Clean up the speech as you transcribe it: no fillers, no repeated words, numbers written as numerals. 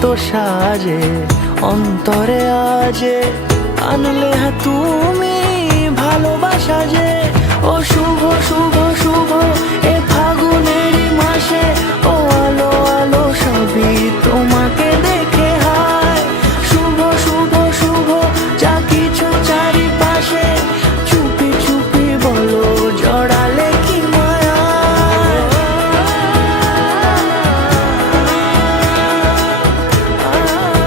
এত সাজে অন্তরে আজে আনলে হ্যাঁ তুমি ভালোবাসা যে। ও শুভ শুভ শুভ